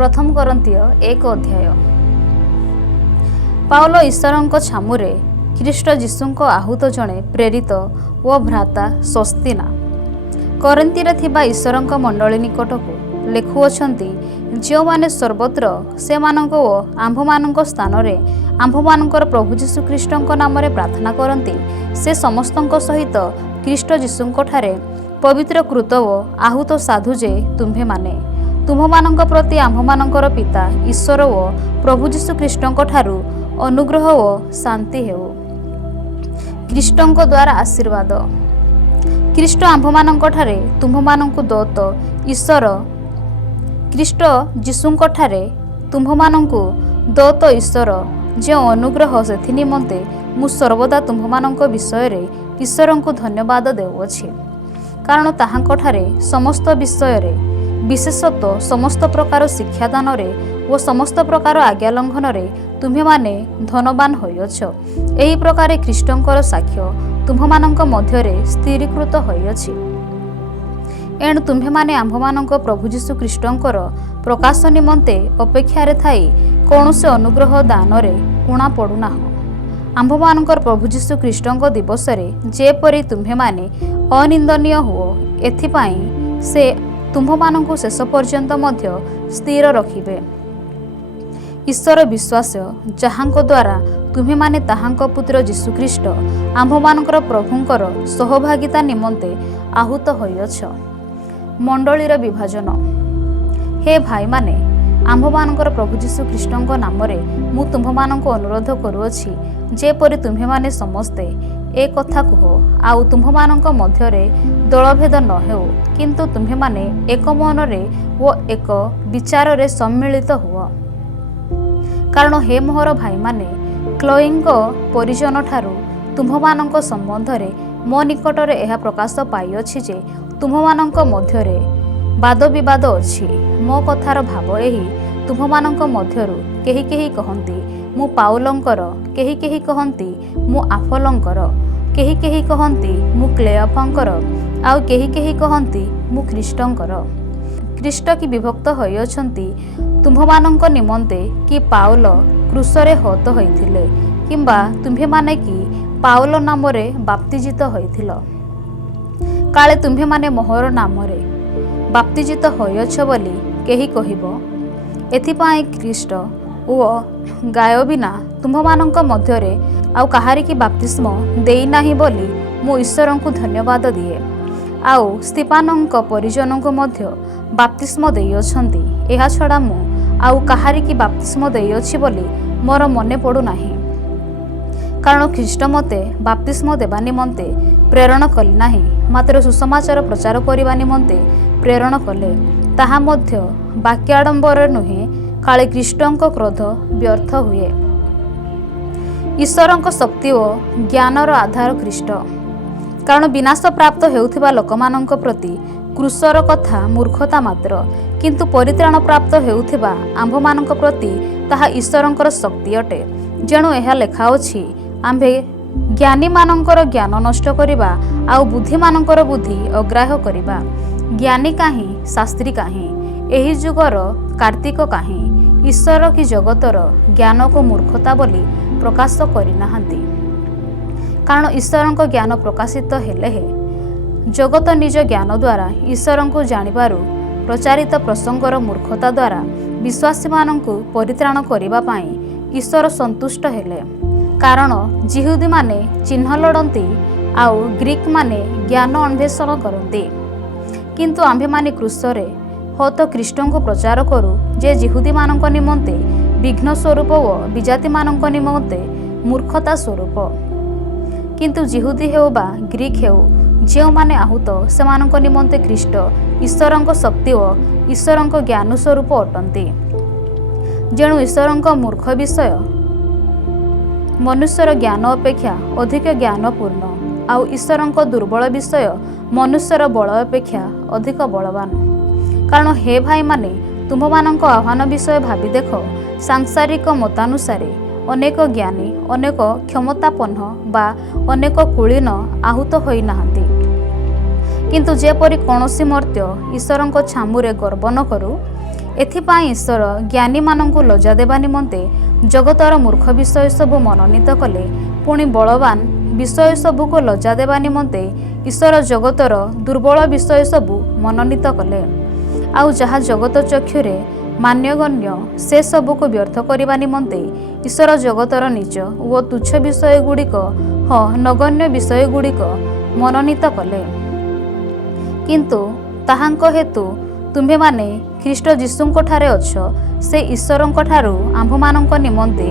प्रथम करंतीय 1 अध्याय। पाउल ईश्वरଙ୍କ छामुरे ख्रीष्ट जीशुଙ୍କ आहूत जणे प्रेरित ओ भ्राता सोस्तिना करंतीरे थिबा ईश्वरଙ୍କ मंडली निकटकू लेखुअछंती जो माने सर्वत्र से मानक ओ आंभमानक स्थान रे आंभमानकर प्रभु जीशु ख्रीष्टଙ୍କ नामरे प्रार्थना करंती से समस्तଙ୍କ सहित ख्रीष्ट जीशुଙ୍କ ठारे पवित्र कृत ओ आहूत साधु जे तुम्भे माने तुमମାନଙ୍କ प्रति आंभମାନଙ୍କର पिता ईश्वर ओ प्रभु जीशु ख्रीष्टଙ୍କ ठारू अनुग्रह ओ शांति हेउ। ख्रीष्टଙ୍କ द्वारा आशीर्वाद। ख्रीष्ट आंभମାନଙ୍କ ठारे तुमମାନଙ୍କୁ दत्त ईश्वर ख्रीष्ट जीशुଙ୍କ ठारे तुमମାନଙ୍କୁ दत्त ईश्वर जे अनुग्रह सेथि निमंते मु सर्वदा तुमମାନଙ୍କ विषय ईश्वरଙ୍କୁ धन्यवाद देउछि कारण ताहाଙ୍କ ठारे समस्त विषय विशेषतः समस्त प्रकार शिक्षादान और समस्त प्रकार आज्ञा लंघन तुम्हें माने धनवान होइछ। एही प्रकार ख्रीष्टंकर साक्ष्य तुम्हମାନଙ୍କ मध्यरे स्थिरीकृत होइछि। एणु तुम्हें माने आंभମାନଙ୍କ प्रभु जीशु ख्रीष्टंकर प्रकाश निमंते अपेक्षारे थाई कौनसे अनुग्रह दान रे ऊणा पड़ुना। आंभମାନଙ୍କର प्रभु जीशु ख्रीष्टंक दिवसरे जेपरि तुम्हें माने अनिंदनीय हुओ एथिपाई से तुम्भମାନଙ୍କୁ शेष पर्यंत मध्य स्थिर रखिबे। ईश्वर विश्वास जहांक द्वारा तुम्हें माने ताहांक पुत्र जीशु ख्रीष्ट आंभମାନଙ୍କର प्रभुंकर सहभागिता निमंते आहूत होइछ। मंडलीर विभाजन। हे भाई माने आंभମାନଙ୍କର प्रभु जीशु ख्रीष्टଙ୍କ नामरे मु तुम्भମାନଙ୍କୁ अनुरोध करूछि जेपरि तुम्हें माने समस्ते ए कथा कह आउ तुम्भମାନଙ୍କ मध्यरे दलभेद न हेउ किंतु तुम्हें माने एक मनरे ओ एक विचार रे सम्मिलित हुआ। कारण हे मोहर भाई माने क्लोईंग परिजन ठारू तुम्भମାନଙ୍କ संबंध रे मो निकट रे एहा प्रकाश पाइछि जे तुम्भମାନଙ୍କ मध्यरे वाद विवाद अछि। मो कथार भाव एही तुम्भମାନଙ୍କ मध्यरु केही केही कहंती मु पाउलंकर केही केही कहंती मु आफलंकर केही केही कहंती मु क्लेयफंकर आउ केही केही कहंती मु ख्रीष्टंकर। ख्रीष्ट की विभक्त होइछंती तुम्भମାନଙ୍କ निमंते कि पाउल क्रूसरे हत होइथिले किंबा तुम्भे माने कि पाउल नामरे बाप्तिजित होइथिल काले तुम्भे माने मोहर नामरे बाप्तिजित होइछ बोली केही कहिबो। एथिपाई ख्रीष्ट ओ गाय बिना तुम्भମାନଙ୍କ मध्यरे आउ कहारी की बाप्तिस्म देई नाही बोली मु ईश्वरंकु धन्यवाद दिए। आउ स्तिफानंक परिजनंकु मध्य बाप्तिस्म देई अछंती एहा छडा मु आउ कहारी की बाप्तिस्म देई अछि बोली मोर मने पडु नाही कारण ख्रीष्ट मते बाप्तिस्म देबा निमंते प्रेरण कले नाही मात्र सुसमाचार प्रचार करिबा निमंते प्रेरण कले ताहा मध्य वाक्याडंबर नुहे काले ख्रीष्टंक क्रोध व्यर्थ हुए। ईश्वरंक शक्ति और ज्ञानर आधार ख्रीष्ट कारण विनाश प्राप्त हेउथिबा लोकमानंक प्रति क्रूसर कथा मूर्खता मात्र किंतु परित्राण प्राप्त हेउथिबा आंभमानंक प्रति ताहा ईश्वरंकर शक्ति अटे। जेणु एहा लेखा अछि आंभे ज्ञानी मानंकर ज्ञान नष्ट करिबा आउ बुद्धि मानंकर बुद्धि अग्राह्य करिबा। ज्ञानी काहे शास्त्री काहे एही जुगर कार्तिक काहे ईश्वर की जगतर ज्ञान को मूर्खता बोली प्रकाश करिनाहांती कारण ईश्वरंक ज्ञान प्रकाशित हेले हे जगत निज ज्ञान द्वारा ईश्वरंकु जानिबारु प्रचारित प्रसंगर मूर्खता द्वारा विश्वासी मानंकु परित्राण करिबा पाई ईश्वर संतुष्ट हेले कारण जिहुदी माने चिन्ह लड़ती आउ ग्रीक माने ज्ञान अन्वेषण करती किंतु आंभे माने क्रूसरे हत ख्रीष्टंको प्रचार करू जे जिहुदी मानंक निमंते विघ्न स्वरूप ओ विजाति मानंक निमंते मूर्खता स्वरूप किंतु जिहुदी हेउ बा ग्रीक हेउ जे माने आहूत से मानंक निमंते ख्रीष्ट ईश्वरंक शक्ति ओ ईश्वरंक ज्ञान स्वरूप अटंती। जेणु ईश्वरंक मूर्ख विषय मनुष्यर ज्ञान अपेक्षा अधिक ज्ञानपूर्ण आउ ईश्वरंक दुर्बल विषय मनुष्यर बल अपेक्षा अधिक बलवान। कारण हे भाई माने तुम्भମାନଙ୍କ आह्वान विषय भावी देख सांसारिक मतानुसारे अनेक ज्ञानी अनेक क्षमतापन्न बा अनेक कुलीन आहूत होई नाहांती किंतु जेपरि कौनसी मर्त्य ईश्वरंक छामुरे गर्व न करू एथिपाई ईश्वर ज्ञानी मानंकु लज्जा देवा निमंते जगतर मूर्ख विषय सबु मनोनीत कले। पुणी बलवान विषय सबु को लज्जा देवा निमंते ईश्वर जगतर दुर्बल विषय सबु मनोनीत कले। आउ जहा जगत चक्षुरे मान्यगण्य से सबु को व्यर्थ करने निमंते ईश्वर जगतर निज ओ तुच्छ विषय गुड़िक नगण्य विषय गुड़िक मनोनीत कले। किंतु ताहांक हेतु तुम्भे माने ख्रीष्ट जीशुंक ठारे अछ से ईश्वरंक ठारू आम्भमानंक निमंते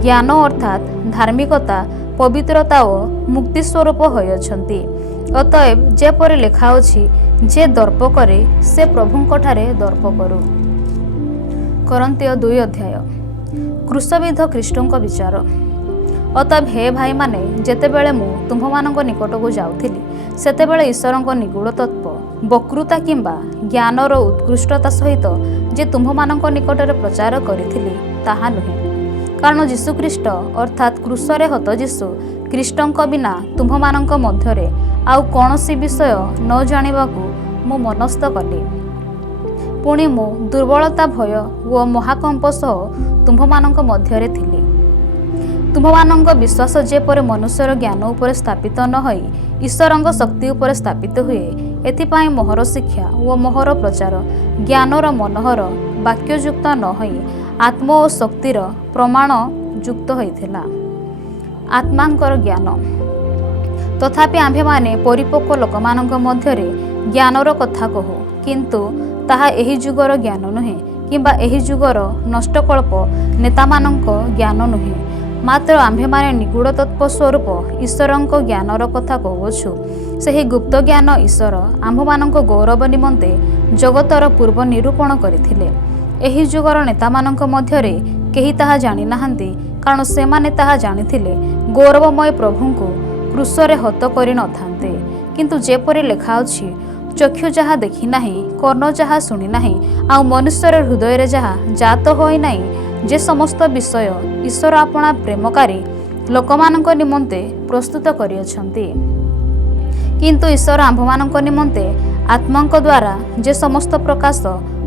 ज्ञान अर्थात धार्मिकता पवित्रता और मुक्ति स्वरूप होयछंती। अतएव जेपरि लेखा अछि जे दर्प करे से प्रभुंक ठारे दर्प करू। करन्तीय 2 अध्याय क्रूसविध ख्रीष्टंक विचार। अतएव हे भाई माने जेतेबेले मु तुम्भमानंक निकटକୁ जाउथिली सेतेबेले ईश्वरंक निगूढ़ तत्व बकृता किंबा ज्ञानर उत्कृष्टता सहित जे तुम्भमानंक निकटरे प्रचार करिथिली ताहा नुहे। कारण जीशुख्रीष्ट अर्थात क्रूसरे हत जीशु ख्रीष्टंक बिना तुम्भमानंक मध्यरे आउ कौनसी विषय न जानिबाकू मु मनस्थ कली। पुणी मु दुर्बलता भय ओ महाकंप सह तुम्भमानंक मध्यरे थिली। तुम्भमानंक विश्वास जेपरि मनुष्यर ज्ञान उपर स्थापित न होई ईश्वरंक शक्ति उपर स्थापित हुए एथिपाई मोहर शिक्षा ओ मोहर प्रचार ज्ञानर मनोहर वाक्ययुक्त न होई आत्मा और शक्तिर प्रमाण युक्त होइथिला। आत्मांकर ज्ञान तथापि आम्भे माने परिपक्व लोकमानंक मध्यरे ज्ञानर कथा कहू किंतु ताहा एही जुगर ज्ञान नुहे किंबा एही जुगर नष्टकल्प नेतामानंक ज्ञान नुहे मात्र आम्भे माने निगूढ़ तत्व स्वरूप ईश्वरंक ज्ञानर कथा कहूछु। सेही गुप्त ज्ञान ईश्वर आम्भमानंक गौरव निमंते जगतर पूर्व निरूपण करथिले। एही जुगर नेतामानंक मध्यरे केही ताहा जानि नाहांती कारण सेमाने ताहा जानिथिले गौरवमय प्रभुंकु क्रूसरे हत करि नथान्ते। किंतु जेपरि लेखा अछि चक्षु जहा देखि नाही कर्ण जहा सुनि नाही आउ मनुष्यर हृदय रे जहा जात होई नाही जे समस्त विषय ईश्वर आपणा प्रेमकारी लोकमानंक निमंते प्रस्तुत करियछंती। किंतु ईश्वर आम्भमानंक निमंते आत्मांक द्वारा जे समस्त प्रकाश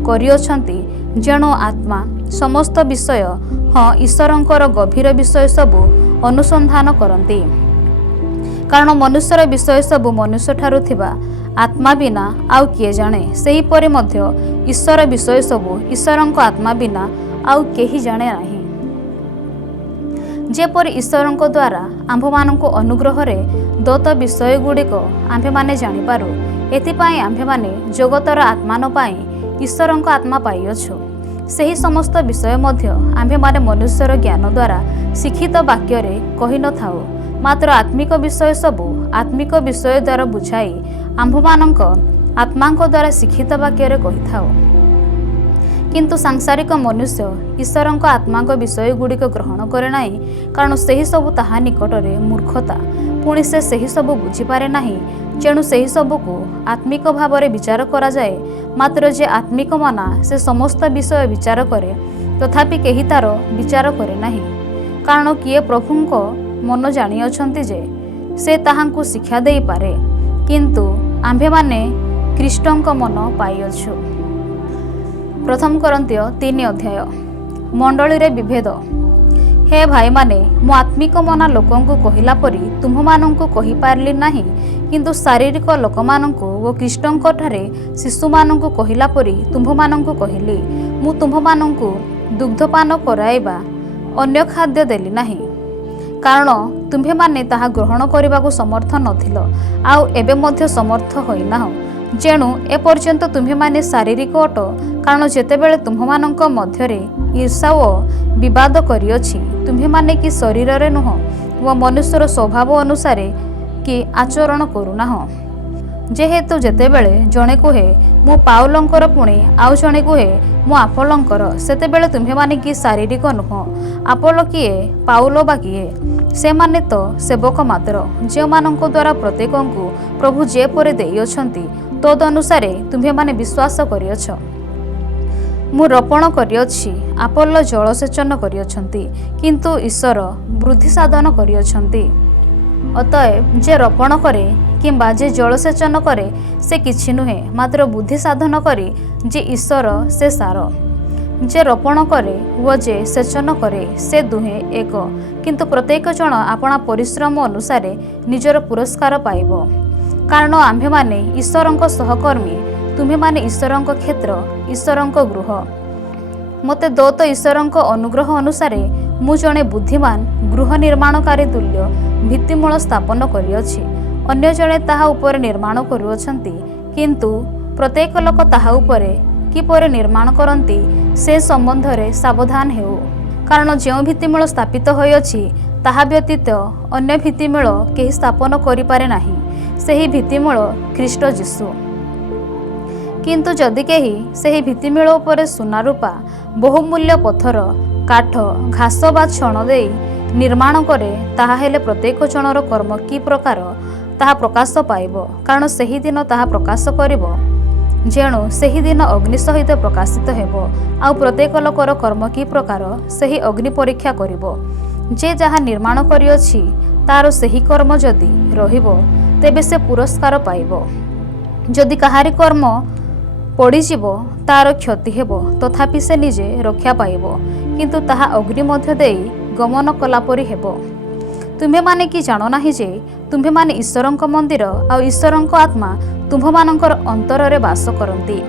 करियछंती जेणु आत्मा समस्त विषय ईश्वरंकर गभीर विषय सबु अनुसंधान करती। कारण मनुष्यर विषय सबु मनुष्य ठारू थिबा आत्मा बिना आउ किए जाने सेही परि मध्य ईश्वर विषय सबु ईश्वरंक आत्मा बिना आउ केही जाने नाही। जेपरि ईश्वरंक द्वारा आम्भमानंको अनुग्रहरे दत्त विषय गुड़िक आम्भे माने जानि पारू एथिपाई आम्भे माने जगतर आत्मा न पाई ईश्वरंक आत्मा पाइअछु। सेही समस्त विषय मध्य आम्भे माने मनुष्यर ज्ञान द्वारा शिक्षित वाक्य रे कहि न थाउ मात्र आत्मिक विषय सबु आत्मिक विषय द्वारा बुझाई आम्भमानंक आत्मांक द्वारा शिक्षित वाक्य रे कहि थाउ। किंतु सांसारिक मनुष्य ईश्वरंक आत्मांक विषय गुड़िक ग्रहण करे नाही कारण सेही सबु ताहा निकटरे मूर्खता पुणी से सेही सबु बुझी पारे नाही जेणु सेही सबु को आत्मिक भावरे विचार करा जाए मात्र जे आत्मिक मना से समस्त विषय विचार करे तथापि केही तार विचार करे नाही। कारण किए प्रभुंक मन जानी अछंती जे से ताहांकु शिक्षा देई पारे किंतु आम्भे माने ख्रीष्टंक मन पाइअछु। प्रथम करन्तीय 3 अध्याय मंडली रे विभेद। हे भाई माने मो आत्मिक मना लोकंकु कहिला परी तुम्भमानंकु कहि पारली नाही किंतु शारीरिक लोकमानंकु ओ ख्रीष्टंक ठारे शिशुमानंकु कहिला परी तुम्भमानंकु कहिली। मु तुम्भमानंकु दुग्धपान कराइबा अन्य खाद्य देली नाही कारण तुम्भे माने ताहा ग्रहण करबाकू समर्थ नथिल आउ एबे मध्य समर्थ होइनाह जेणु एपर्यंत तुम्भे माने शारीरिक अट कारण जेतेबेले तुम्भमानंक मध्यरे ईर्षा ओ विवाद करिअछि तुम्भे माने कि शरीर रे नुह व मनुष्यर स्वभाव अनुसार कि आचरण करुनाह। जेहेतु जेतेबेले जणे कुहे मु पाउलंकर पुणी आउ जणे कुहे मु आपोलंकर सेतेबेले तुम्भे माने कि शारीरिक नुह आपोल किए पाउल बा किए से माने तो सेवक मात्र जे मानंक द्वारा प्रत्येकंकु प्रभु जे परे देई अछंती तद अनुसारे तुम्भे माने विश्वास करिअछ। मु रोपण करिअछि आपोल जलसेचन करिअछंती किंतु ईश्वर वृद्धि साधन करिअछंती। अतएव जे रोपण करे किंबा जे जलसेचन करे से किछि नुहे मात्र बुद्धि साधन करी जे ईश्वर से सार जे रोपण करे व जे सेचन करे से दुहें एक, किंतु प्रत्येक जन आपणा परिश्रम अनुसार निजर पुरस्कार पाइब। कारण आम्भे माने ईश्वरंक सहकर्मी, तुम्हें माने ईश्वरंक क्षेत्र, ईश्वरंक गृह। मते दत्त ईश्वरंक अनुग्रह अनुसारे मु जणे बुद्धिमान गृह निर्माणकारी तुल्य भित्तिमूल स्थापन करिअछि। अन्य जणे ताहा उपरे निर्माण करुअछन्ति, किंतु प्रत्येक लोक ताहा उपरे किपरि निर्माण करन्ति से संबंध रे सावधान हेउ। कारण जो भित्तिमूल स्थापित होइअछि ताहा व्यतीत अन्य भित्तिमूल केही स्थापन करि पारे नाही, सेही भित्तिमूल ख्रीष्ट जीशु। किंतु जदि केही सेही भित्तिमूल उपरे सुना रूपा बहुमूल्य पत्थर काठ घास बा छण देई निर्माण करे, ताहा हेले प्रत्येक जनर कर्म कि प्रकार ताहा प्रकाश पाइब। कारण सेही दिन ताहा प्रकाश करिब, जेणु सेही दिन अग्नि सहित प्रकाशित हेब। आउ प्रत्येक लोकर कर्म कि प्रकार सेही अग्नि परीक्षा करिब। जे जहा निर्माण करिअछि तार सेही कर्म जदि रहिब तेबे से पुरस्कार पाइब। जदि काहारी कर्म पड़ीजीव तार क्षति हेब, तथापि से निजे रक्षा पाइब, किंतु ताहा अग्नि मध्य देई गमन कला परि हेब। तुम्हे माने कि जानो नाही जे तुम्हे माने ईश्वरंक मंदिर आ ईश्वरंक आत्मा तुम्भमानंकर अंतर रे वास करंती।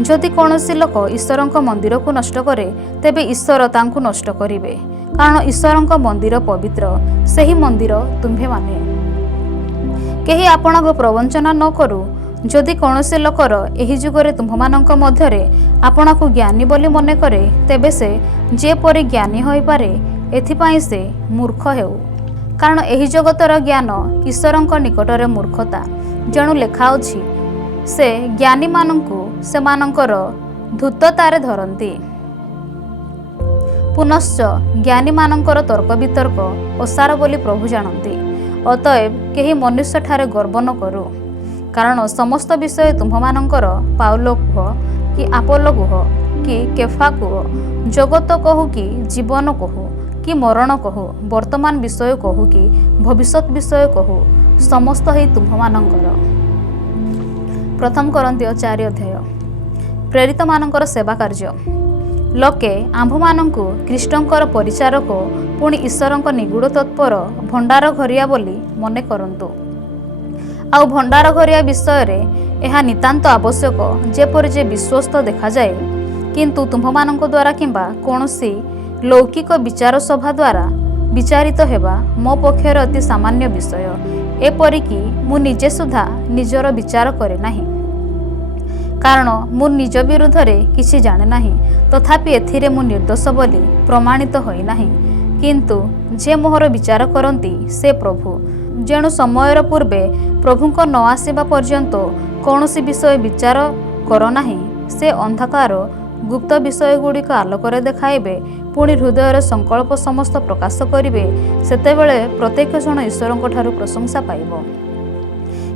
जदि कौनसी लोक ईश्वरंक मंदिर को नष्ट करे तेबे ईश्वर तांकु नष्ट करिवे। कारण ईश्वरंक मंदिर पवित्र, सेही मंदिर तुम्हे माने। केही आपणक प्रवंचना न करू। जदि कौनसी लोकर एही जुगरे तुम्भमानंक मध्यरे आपणाकु ज्ञानी बोली मने करे तेबे से जेपरि ज्ञानी होई पारे एथिपाई से मूर्ख हेउ। कारण एही जगतर ज्ञान ईश्वरंक निकटरे मूर्खता। जेणु लेखा अछि से ज्ञानी मानंकु सेमानंकर धूर्ततारे धरंती। पुनश्च ज्ञानी मानंकर तर्क वितर्क ओसार बोली प्रभु जानती। अतएव केही मनुष्य ठारे गर्व न करू। कारण समस्त विषय तुम्भमानंकर पाउलो कुह कि आपोलो कुह कि केफा कुह, जगत कहू कि जीवन कहू कि मरण कहू, वर्तमान विषय कहू कि भविष्यत विषय कहू, समस्त ही तुम्भमानंकर। प्रथम करन्तिय 4 अध्याय। प्रेरित मानंकर सेवा कार्य। लोके आम्भमानंकु ख्रीष्टंकर परिचारक पुणी ईश्वरंक निगूढ़ तत्पर भंडार घरिया बोली मने करंतु। आउ भंडार घरिया विषय रे एहा नितांत आवश्यक जेपरि जे विश्वस्त देखा जाए, किंतु तुम्भमानंक द्वारा किंबा कोनोसी लौकिक विचार सभा द्वारा विचारित हेबा मो पक्षर अति सामान्य विषय। एपरिकी मु निजे सुधा निजर विचार करे नाही। कारण मु निज विरुद्ध रे किछि जाने नाही, तथापि एथिरे मु निर्दोष बोली प्रमाणित होई नाही। किंतु जे मोहर विचार करंती से प्रभु। जेणु समयर पूर्वे प्रभुंक न आसीबा पर्यंत कौनसी विषय विचार कर नाही, से अंधकार गुप्त विषय गुड़िक आलोकरे देखाइबे, पुणी हृदयर संकल्प समस्त प्रकाश करिवे। सेतेबेले प्रत्येक जन ईश्वरंक ठारु प्रशंसा पाइब।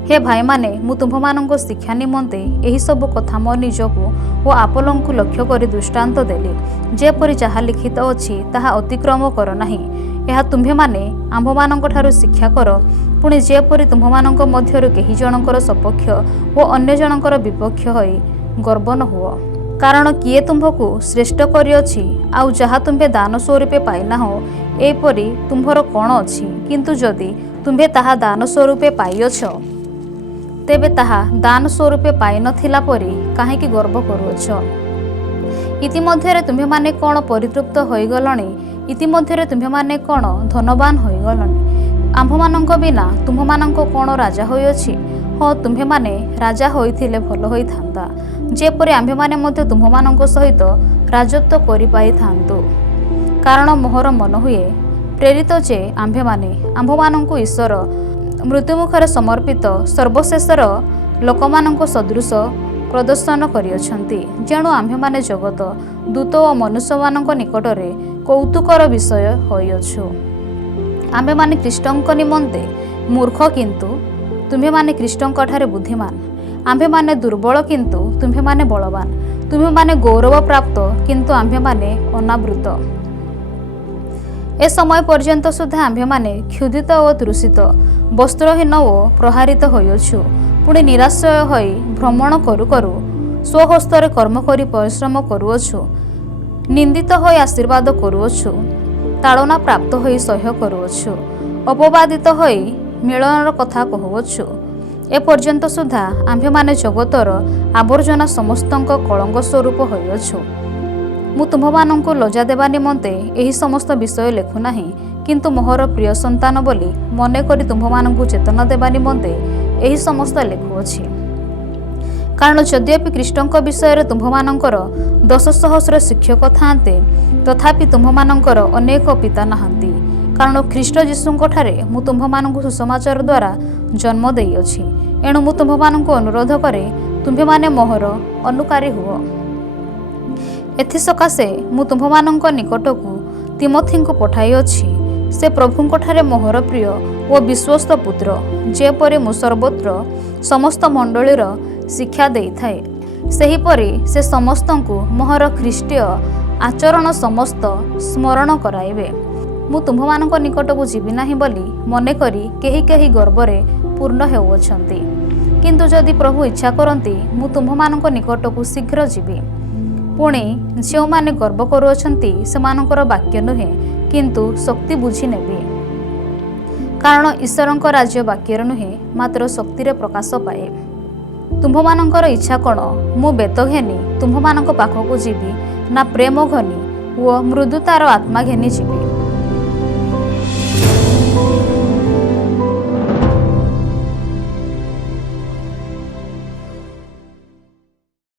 हे भाई माने, मु तुम्भमानंक शिक्षा निमंते एही सब कथा मो निजकु ओ आपोलोंकु लक्ष्य करी दृष्टांत देली। जेपरि जहा लिखित अछि ताहा अतिक्रम कर नाही। एहा तुम्भे माने आम्भमानंक ठारु शिक्षा कर, पुणी जेपरि तुम्भमानंक मध्यरु केही जनकर सपक्ष ओ अन्य जनकर विपक्ष होई गर्व न हुओ। कारण किए तुम्भकु श्रेष्ठ करिअछि, आउ जहा तुम्भे दान स्वरूपे पाइना हो एपरि तुम्भर कोण अछि। किंतु जदि तुम्भे ताहा दान स्वरूपे पाइअछ तेबे ताहा दान स्वरूपे पाइ नथिला परि काहेकि गर्व करुअछ। इतिमध्यरे तुम्भे माने कोण परितृप्त होइगलଣି, इतिमध्यरे तुम्भे माने कोण धनवान होइगलଣି। आम्भमानंक बिना तुम्भमानंक कोण राजा होइअछि? हो, तुम्भे माने राजा होइथिले भल होइथांता, जेपरि आम्भे माने मध्य तुम्भमानंक सहित राजत्व करि पाइथांतु। कारण मोहर मन हुए प्रेरित जे आम्भे माने आम्भमानंक ईश्वर मृत्युमुखरे समर्पित सर्वशेषर लोकमानंक सदृश प्रदर्शन करिअछन्ति। जेणु आम्भेमाने जगत दूत ओ मनुष्यमानंक निकटरे कौतुकर विषय होइअछु। आम्भेमाने ख्रीष्टंक निमंते मूर्ख, किंतु तुम्हेमाने ख्रीष्टंक ठारे बुद्धिमान। आम्भेमाने दुर्बल, किंतु तुम्हेमाने बलवान। तुम्हेमाने गौरव प्राप्त, किंतु आम्भेमाने अनावृत। ए समय पर्यंत सुधा आम्भेमाने क्षुधित ओ तृषित, वस्त्रहीन ओ प्रहारित होइअछु। पुणी निराश्रय होई भ्रमण करू करू स्वहस्तरे कर्म करी परिश्रम करुअछु। ନିନ୍ଦିତ ହୋଇ ଆଶୀର୍ବାଦ କରୁଅଛୁ, ତାଡ଼ନା ପ୍ରାପ୍ତ ହୋଇ ସହ୍ୟ କରୁଅଛୁ, ଅପବାଦିତ ହୋଇ ମିଳନର କଥା କହୁଅଛୁ। ଏପର୍ଯ୍ୟନ୍ତ ସୁଦ୍ଧା ଆମ୍ଭେମାନେ ଜଗତର ଆବର୍ଜନା ସମସ୍ତଙ୍କ କଳଙ୍କ ସ୍ୱରୂପ ହୋଇଅଛୁ। ମୁଁ ତୁମ୍ଭମାନଙ୍କୁ ଲଜ୍ଜା ଦେବା ନିମନ୍ତେ ଏହି ସମସ୍ତ ବିଷୟ ଲେଖୁନାହିଁ, କିନ୍ତୁ ମୋହର ପ୍ରିୟ ସନ୍ତାନ ବୋଲି ମନେକରି ତୁମ୍ଭମାନଙ୍କୁ ଚେତନା ଦେବା ନିମନ୍ତେ ଏହି ସମସ୍ତ ଲେଖୁଅଛି। କାରଣ ଯଦ୍ୟପି ଖ୍ରୀଷ୍ଟଙ୍କ ବିଷୟରେ ତୁମ୍ଭମାନଙ୍କର 10,000 ଶିକ୍ଷକ ଥାନ୍ତେ, ତଥାପି ତୁମ୍ଭମାନଙ୍କର ଅନେକ ପିତା ନାହାନ୍ତି। କାରଣ ଖ୍ରୀଷ୍ଟ ଯୀଶୁଙ୍କଠାରେ ମୁଁ ତୁମ୍ଭମାନଙ୍କୁ ସୁସମାଚାର ଦ୍ୱାରା ଜନ୍ମ ଦେଇଅଛି। ଏଣୁ ମୁଁ ତୁମ୍ଭମାନଙ୍କୁ ଅନୁରୋଧ କରେ, ତୁମ୍ଭେମାନେ ମୋହର ଅନୁକାରୀ ହୁଅ। ଏଥିସକାଶେ ମୁଁ ତୁମ୍ଭମାନଙ୍କ ନିକଟକୁ ତିମୋଥୀଙ୍କୁ ପଠାଇଅଛି। ସେ ପ୍ରଭୁଙ୍କଠାରେ ମୋହର ପ୍ରିୟ ଓ ବିଶ୍ୱସ୍ତ ପୁତ୍ର, ଯେପରି ମୁଁ ସର୍ବତ୍ର ସମସ୍ତ ମଣ୍ଡଳୀର ଶିକ୍ଷା ଦେଇଥାଏ, ସେହିପରି ସେ ସମସ୍ତଙ୍କୁ ମୋହର ଖ୍ରୀଷ୍ଟୀୟ ଆଚରଣ ସମସ୍ତ ସ୍ମରଣ କରାଇବେ। ମୁଁ ତୁମ୍ଭମାନଙ୍କ ନିକଟକୁ ଯିବି ନାହିଁ ବୋଲି ମନେକରି କେହି କେହି ଗର୍ବରେ ପୂର୍ଣ୍ଣ ହେଉଅଛନ୍ତି। କିନ୍ତୁ ଯଦି ପ୍ରଭୁ ଇଚ୍ଛା କରନ୍ତି, ମୁଁ ତୁମ୍ଭମାନଙ୍କ ନିକଟକୁ ଶୀଘ୍ର ଯିବି। ପୁଣି ଯେଉଁମାନେ ଗର୍ବ କରୁଅଛନ୍ତି ସେମାନଙ୍କର ବାକ୍ୟ ନୁହେଁ, କିନ୍ତୁ ଶକ୍ତି ବୁଝି ନେବି। କାରଣ ଈଶ୍ୱରଙ୍କ ରାଜ୍ୟ ବାକ୍ୟରେ ନୁହେଁ, ମାତ୍ର ଶକ୍ତିରେ ପ୍ରକାଶ ପାଏ। ତୁମ୍ଭମାନଙ୍କର ଇଚ୍ଛା କ'ଣ? ମୁଁ ବେତ ଘେନି ତୁମ୍ଭମାନଙ୍କ ପାଖକୁ ଯିବି, ନା ପ୍ରେମ ଘନି ଓ ମୃଦୁତାର ଆତ୍ମା ଘେନି ଯିବି?